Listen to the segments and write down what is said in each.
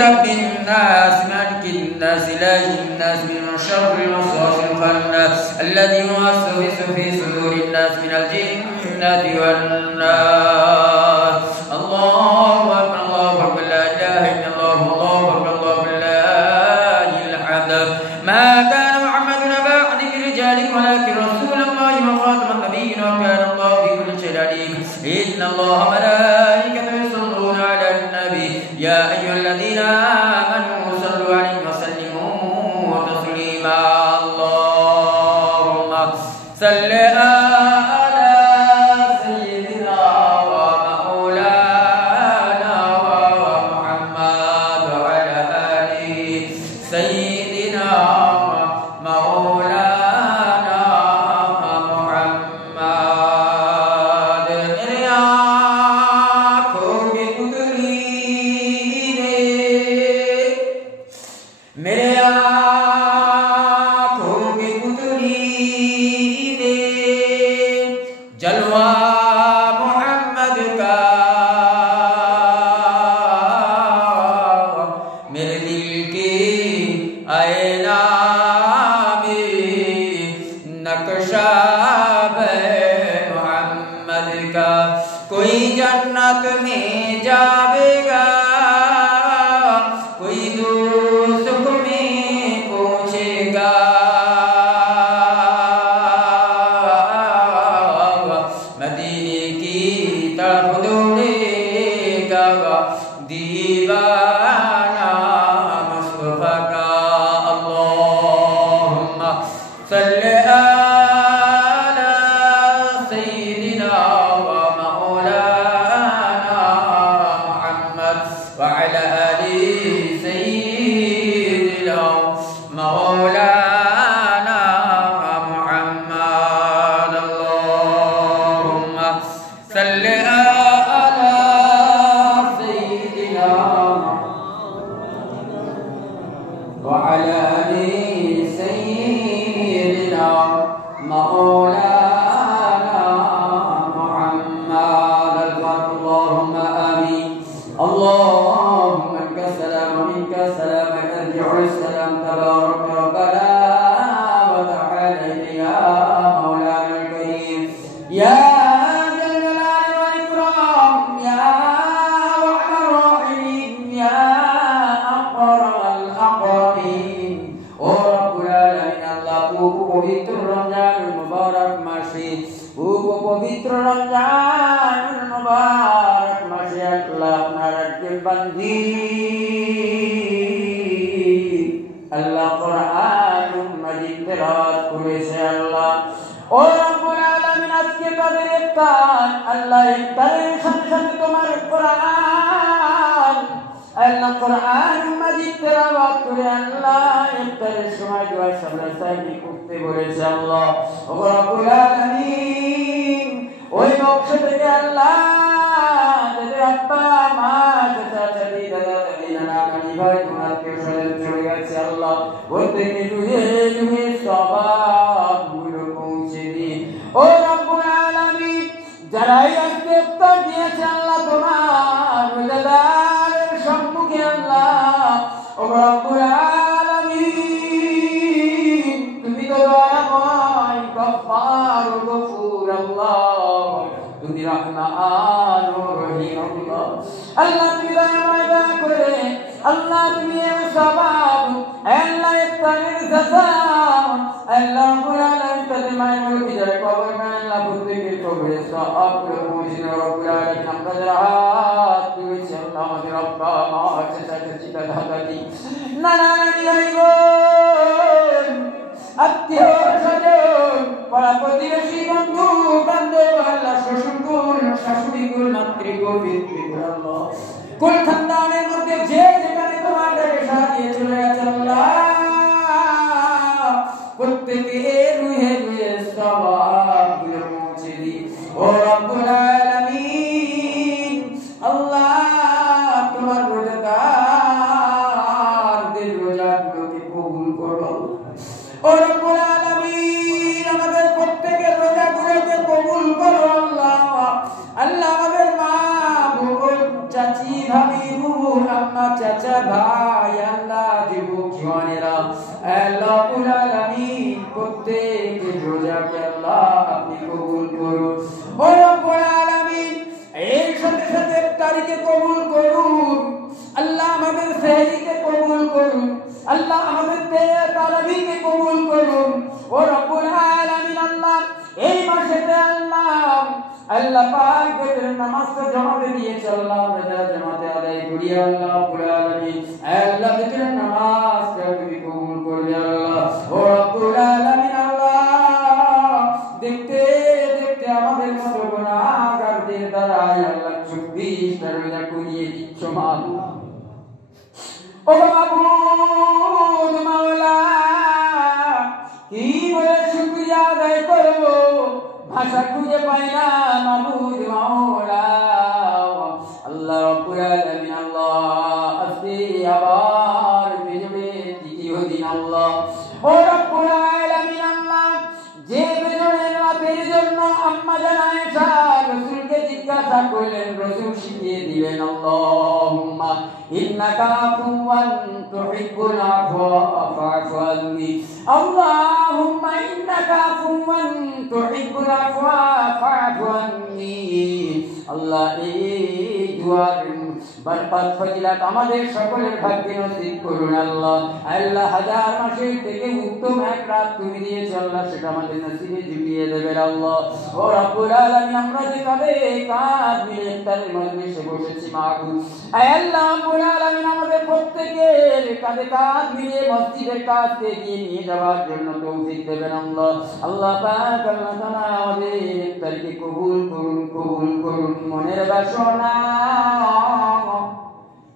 رب الناس مالك الناس إله الناس من شر الوسواس الخناس الذي يوسوس في صدور الناس من الجنة والناس. الله أكبر الله أكبر لا إله إلا الله الله أكبر الله بالله الحمد. ما كان محمد أبا أحد من رجالكم ولكن رسول الله وخاتم النبيين وكان الله بكل شيء عليم. إن الله ملائكته يصلون على النبي يا أيها الذين آمنوا صلوا عليه وسلموا تسليما. اللهم صل على سيدنا ومولانا محمد وعلى آله سيدنا مولانا محمد. मेरे आँखों की पुतली दे जलवा मोहम्मद का मेरे दिल की आईना में नक्शा मोहम्मद का कोई जन्नत में जावेगा कोई दोस्त में पहुंचेगा मदीने की तरफ दौड़ेगा दीवाना मुस्तफा का। अल्लाहुम्मा सल्ली अला सय्यिदिना व मौलाना मुहम्मद व अला आलि सय्यिदिना मौलाना मुहम्मद। अल्लाहुम्मा सल्ली अला सय्यिदिना व अला आलि सय्यिदिना मौलाना मुहम्मद। अल्लाहुम्मा आमीन। اللهم منك السلام ومنك السلام يرجع السلام تبارك ربنا وتعالى يا مولانا الكريم يا ذا الجلال والإكرام يا أرحم الراحمين يا أكرم الأكرمين ورب العالمين الله পবিত্র রমজানুল মুবারক মাসে পবিত্র রমজানুল মুবারক মাসে আল্লাহ আপনার একজন বান্দি আল্লাহ কোরআনুল মাজিদ তেলাওয়াত করেছে আল্লাহ ও রব্বুল আলামিন আজকে তাদের ইফতার আল্লাহ ইফতারের সাথে সাথে তোমার কোরআন আল্লাহ কোরআনুল মাজিদ তেলাওয়াত করে আল্লাহ ইফতারের সময় দোয়া সামনে সামনে করতে বলেছে আল্লাহ ও রব্বুল আলামিন ওই বংশ থেকে আল্লাহ যাদের আব্বা মা চাচা চাচি দাদা দাদি নানা নানি ভাই বোন কেউ সবাই চলে গেছে আল্লাহ প্রত্যেকে রুহে রুহে সওয়াবগুলো পৌঁছে দিন ও রব্বুল আলামিন যারাই আজকে ইফতার দিয়েছে আল্লাহ তোমার রোজাদারের সম্মুখে আল্লাহ ও রব্বুল আলামিন তুমি তো দয়াময় গফফার ও গফুর আল্লাহ তুমি রহমান ও রহিম আল্লাহ আল্লাহ তুমি দয়াময় দয়া করে আল্লাহ তুমি এর সওয়াব আল্লাহ ইফতারের সাজা আল্লাহ রব্বুল আলামিন তাদের মায়ের মুখে যারা কবর में আল্লাহ প্রত্যেকের কবরে সওয়াব করে পৌঁছে দাও রব্বুল আলামিন আমরা যারা হাত তুলেছি আল্লাহ আমাদের আব্বা মা চাচা চাচি দাদা দাদি নানা নানি ভাই বোন আত্মীয় স্বজন পাড়া প্রতিবেশী বন্ধু বান্ধব আল্লাহ শ্বশুরকুল শাশুড়িকুল মাতৃকুল পিতৃকুল আল্লাহ কুল খানদানের মধ্যে যে যেখানে তোমার ডাকে সাড়া দিয়ে চলে গেছে আল্লাহ প্রত্যেকে রুহে রুহে সওয়াবগুলো পৌঁছে দিই ও রব্বুল আলামিন আল্লাহ তোমার রোজাদারদের রোজাগুলোকে কবুল করো ও রব্বুল আলামিন আমাদের প্রত্যেকের রোজাগুলোকে কবুল করো আল্লাহ আল্লাহ আমাদের মা বোন চাচি ভাবি বুবু আম্মা যারা ভাই আল্লাহ যুবক জওয়ানেরা আল্লাহ রাব্বুল আলামিন প্রত্যেকের রোজাকে আল্লাহ আপনি কবুল করুন ও রব্বুল আলামিন এর সাথে সাথে ইফতারিকে কবুল করুন আল্লাহ আমাদের সেহরিকে কবুল করুন আল্লাহ আমাদের তারাবিকে কবুল করুন ও রব্বুল আলামিন আল্লাহ এই মাসেতে আল্লাহ পাক বেতের নামাজটা জামাতে দিয়েছে আল্লাহ আমরা যারা জামাতে আদায় করি আল্লাহ রাব্বুল আলামিন আল্লাহ বেতের নামাজটা তুমি কবুল করবে আল্লাহ ও রব্বুল আলামিন আল্লাহ দেখতে দেখতে আমাদের মতো গুনাহগারদের দ্বারা আল্লাহ 24টা রোজা করিয়ে দিচ্ছ মাওলা ও মাবুদ মাওলা কি বলে শুকরিয়া আদায় করব ভাষা খুঁজে পাই না মাবুদ মাওলা আল্লাহ রাব্বুল আলামিন আল্লাহ আজকে আবার বিজবে দ্বিতীয় দিন আল্লাহ ও রাব্বুল আলামিন আল্লাহ যে বিজনের রাতের জন্য আম্মা জান আয়েশা রাসূলকে জিজ্ঞাসা করলেন রাসূল শিখিয়ে দিলেন আল্লাহুম্মা ইন্নাকা আফুওয়ান তুহিব্বুল আফওয়া ফা'ফু আন্নি আল্লাহুম্মা ইন্নাকা আফুওয়ান তুহিব্বুল আফওয়া ফা'ফু আন্নি আল্লাহ এই দুআর বরকত ফজিলত আমাদের সকলের ভাগ্যে নসিব করুন আল্লাহ আল্লাহ হাজার মাসের থেকে উত্তম এক রাত তুমি দিয়েছো আল্লাহ সেটা আমাদের নসিবে জুটিয়ে দেবেন আল্লাহ ও রব্বুল আলামিন আমরা যে কাঁধে মিলে ইফতারের মজলিসে বসেছি মাবুদ আল্লাহ রাব্বুল আলামিন আমাদের প্রত্যেকের কাঁধে কাঁধ মিলিয়ে মসজিদের কাছে এগিয়ে নিয়ে যাওয়ার জন্য তৌফিক দেবেন আল্লাহ আল্লাহ পাক আল্লাহ তাআলা আমাদের ইফতারকে কবুল করুন মনের বাসনা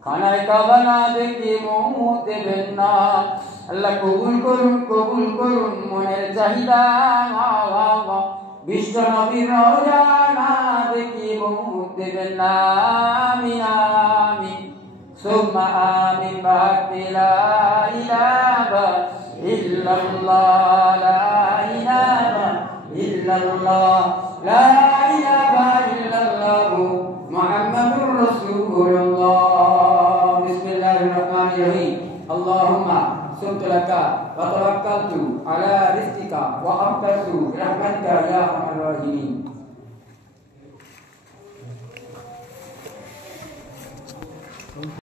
খানায় কাবা না দেখে মুখ দেবেন না আল্লাহ কবুল করুন মনের চাহিদা বিশ্ব নবীর রওজা না দেখে মুখ দেবেন না আমিন আমিন সুম্মা আমিন বাকি লা ইলাহা ইল্লাল্লাহ লা ইলাহা ইল্লাল্লাহ লা ইলাহা ইল্লাল্লাহ মুহাম্মাদুর রাসূলুল্লাহ বিসমিল্লাহির রহমানির রহিম আল্লাহুম্মা صمت لك وتوكلت على رزقك وأبكرت برحمتك يا أرحم الراحمين